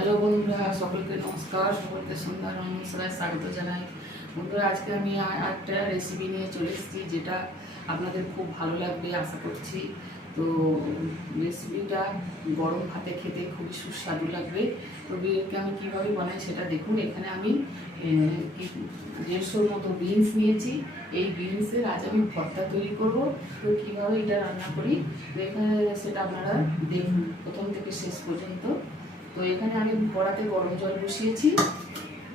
Hello বন্ধুরা, সকলকে নমস্কার, সকলকে সন্ধ্যার অনুষ্ঠানে স্বাগত জানাই। বন্ধুরা, আজকে আমি একটা রেসিপি নিয়ে চলে এসেছি, যেটা আপনাদের খুব ভালো লাগবে আশা করছি। তো রেসিপিটা গরম ভাতে খেতে খুবই সুস্বাদু লাগবে। তো বিয়েকে আমি কীভাবে বানাই সেটা দেখুন। এখানে আমি 150 মতো বিনস নিয়েছি। এই বিনসের আজ আমি ভর্তা তৈরি করব। তো কীভাবে এটা রান্না করি তো এখানে সেটা আপনারা দেখুন প্রথম থেকে শেষ পর্যন্ত। তো এখানে আমি কড়াতে গরম জল বসিয়েছি।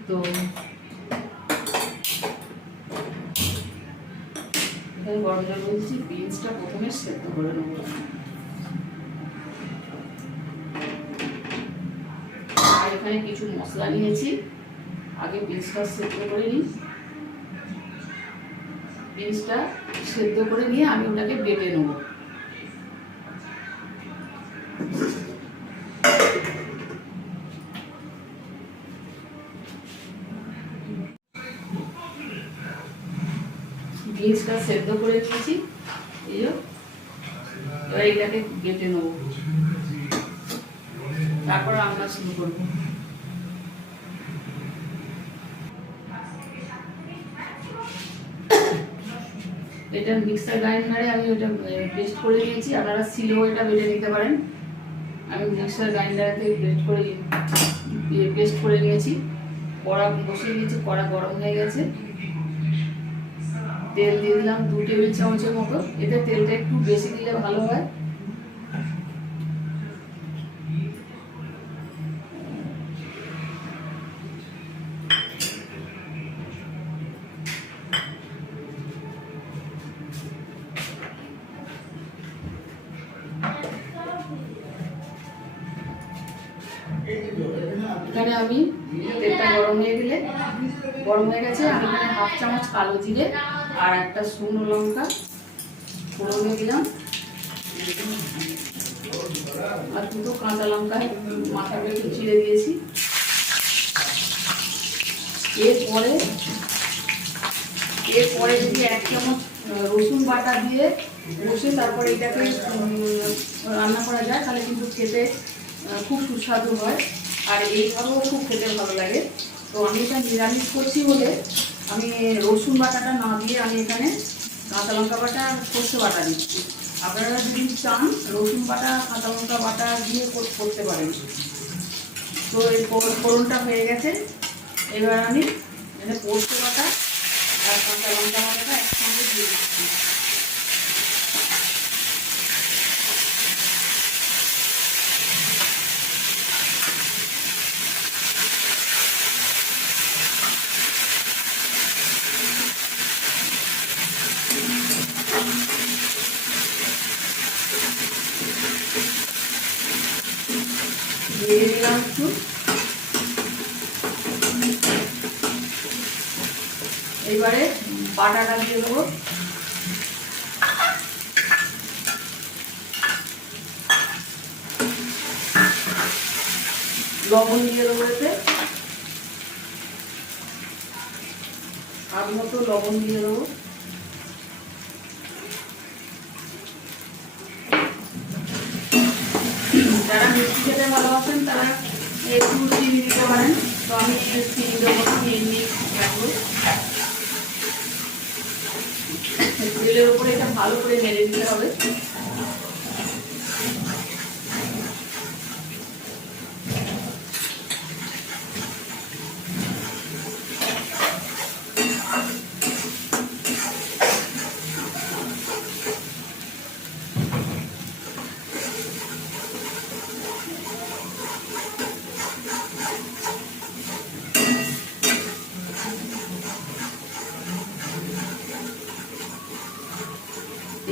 তো এখানে গরম জল বসিয়েছি, বিনসটা প্রথমে সেদ্ধ করে নেব। আর এখানে কিছু মশলা নিয়েছি, আগে বিনসটা সেদ্ধ করে নিই। বিনসটা সেদ্ধ করে নিয়ে আমি ওটাকে বেটে নেব। বিনসটা সেদ্ধ করে নিয়েছি, এবার এটাকে বেটে নেব, তারপর রান্না শুরু করব। এটা মিক্সার গ্রাইন্ডারে আমি ওটা পেস্ট করে নিয়েছি। আপনারা শিলেও এটা বেটে নিতে পারেন। আমি মিক্সার গ্রাইন্ডারে পেস্ট করে নিয়েছি। কড়া বসিয়ে দিয়েছি, কড়া গরম হয়ে গেছে। তেল দিয়ে দিলাম 2 টেবিল চামচের মতো। এতে তেলটা একটু বেশি দিলে ভালো হয়। এখানে আমি তেলটা গরম হয়ে গেছে। আমি এখানে 1/2 চামচ কালো জিরে আর একটা শুকনো লঙ্কা ফোড়নে দিলাম, আর 2টো কাঁচা লঙ্কা মাথা একটু চিড়ে দিয়েছি। এরপরে যদি 1 চামচ রসুন বাটা দিয়ে বসে তারপরে এটাকে রান্না করা যায়, তাহলে কিন্তু খেতে খুব সুস্বাদু হয়, আর এইভাবেও খুব খেতে ভালো লাগে। তো আমি এটা নিরামিষ করছি বলে আমি রসুন বাটাটা না দিয়ে আমি এখানে কাঁচা লঙ্কা বাটা আর সর্ষে বাটা দিচ্ছি। আপনারা যদি চান রসুন বাটা কাঁচা লঙ্কা বাটা দিয়ে করতে পারেন। তো এই ফোড়নটা হয়ে গেছে। এবার আমি এখানে সর্ষে বাটা আর কাঁচা লঙ্কা বাটাটা একসঙ্গে দিয়ে দিচ্ছি। দিয়ে দিলাম একটু। এবারে বাটাটা দিয়ে দেবো। লবণ দিয়ে দেবো, এতে স্বাদ মতো লবণ দিয়ে দেবো। যারা মিষ্টি খেতে ভালোবাসেন তারা একটু চিনি দিতে পারেন। তো আমি চিনি দেবো না, এমনি রাখবো। তেলের উপরে এটা ভালো করে নেড়ে দিতে হবে।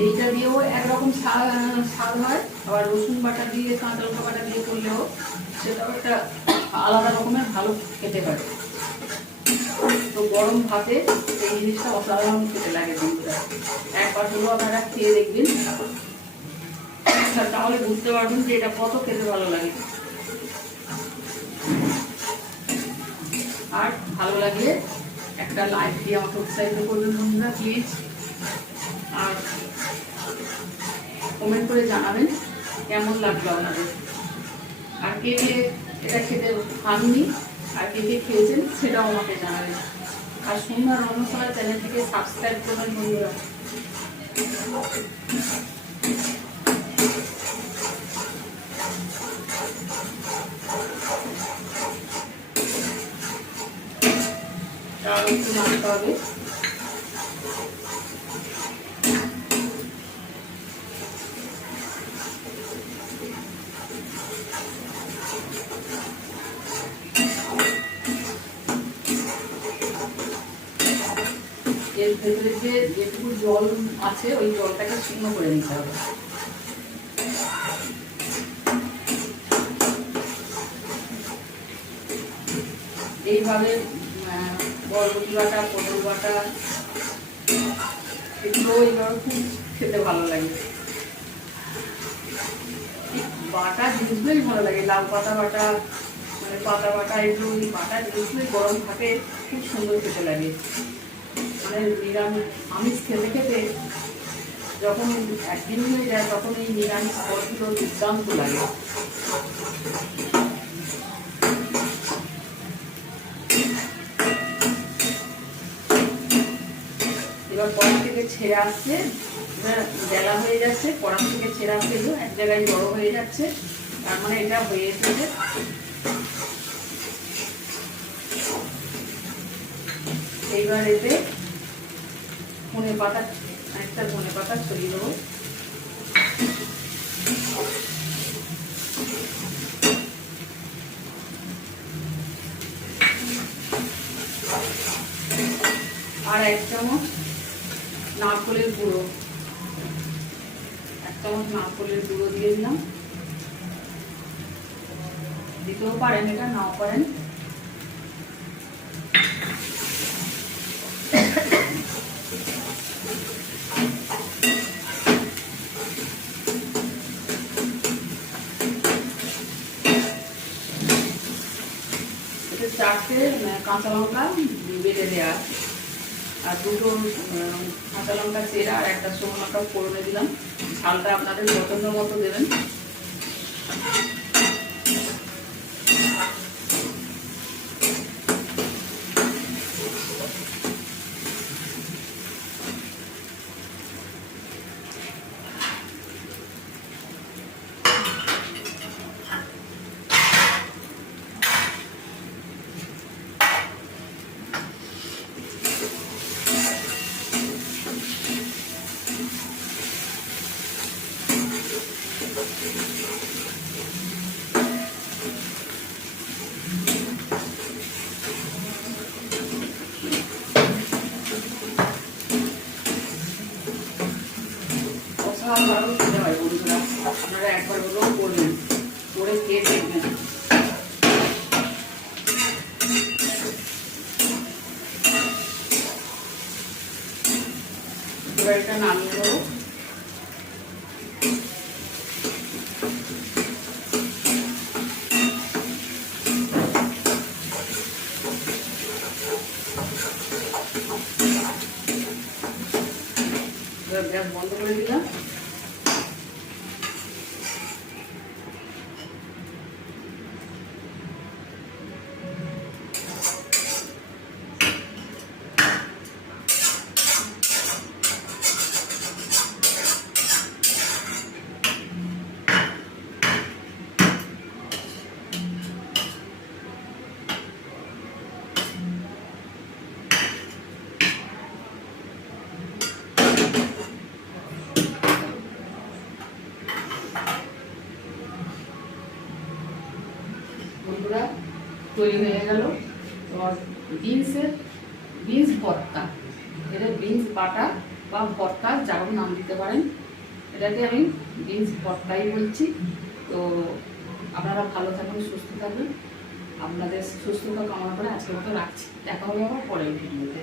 এইটা দিয়েও একরকম স্বাদ হয়, আবার রসুন বাটা দিয়ে কাঁচা লঙ্কা বাটা দিয়ে করলেও সেটাও একটা আলাদা রকমের ভালো খেতে হয়। তো গরম ভাতে এই জিনিসটা অসাধারণ খেতে লাগে বন্ধুরা। একবার হলেও আপনারা খেয়ে দেখবেন, তাহলে বুঝতে পারবেন যে এটা কত খেতে ভালো লাগে। আর ভালো লাগলে একটা লাইক দিয়ে আমাকে উৎসাহিত করবেন বন্ধুরা প্লিজ। আর কমেন্ট করে জানাবেন কেমন লাগলো আপনাদের। আর কে কে এটা খেতে খাননি আর কে কে খেয়েছেন সেটাও আমাকে জানাবেন। আর সুন্দর রন্ধনশালা চ্যানেলটিকে সাবস্ক্রাইব করবেন বন্ধুরা। তাও একটু নাড়তে হবে। এর ভেতরে যেটুকু জল আছে ওই জলটাকে শুকনো করে নিতে হবে। এইভাবে বরবটি বাটা, পটল বাটা এগুলো এইভাবে খুব খেতে ভালো লাগে। বাটা জিনিসগুলোই ভালো লাগে, লাউ পাতা বাটা মানে পাতা বাটা এগুলো ওই বাটা জিনিসগুলোই গরম থাকে খুব সুন্দর খেতে লাগে। মানে নিরামিষ আমিষ খেতে খেতে যখন একদিন হয়ে যায় তখন এই নিরামিষ পদগুলো দুর্দান্ত লাগে। এবার কড়া থেকে ছেড়ে আসছে, বেলা হয়ে যাচ্ছে, কড়া থেকে ছেড়ে আসছে, এক জায়গায় জড়ো হয়ে যাচ্ছে, তার মানে এটা হয়ে এসেছে। এইবার এতে ধনে পাতা, একটা ধনে পাতা ছড়িয়ে দেবো। আর 1 চামচ নারকেলের গুঁড়ো, 1 চামচ নারকেলের গুঁড়ো দিয়ে দিলাম। দিতেও পারেন, এটা নাও পারেন। এতে 4টে কাঁচা লঙ্কা বেটে দেওয়া আর 2টো কাঁচা লঙ্কা চেরা আর 1টা শুকনো লঙ্কা ফোড়নে দিলাম। ঝালটা আপনাদের পছন্দ মতো দেবেন। অসাধারণ খেতে হয় বন্ধুরা, আপনারা একবার হলেও করবেন, করে খেয়ে দেখবেন। এবার এটা নামিয়ে দেবো। গ্যাস বন্ধ করে দিলাম। বন্ধুরা তৈরি হয়ে গেল তোমার বিনস ভর্তা। এটা বিনস বাটা বা ভর্তা যারও নাম দিতে পারেন, এটাকে আমি বিনস ভর্তাই বলছি। তো আপনারা ভালো থাকুন, সুস্থ থাকুন, আপনাদের সুস্থতা কামনা করে আজকের মতো রাখছি। দেখা হবে আবার পরের ভিডিওতে।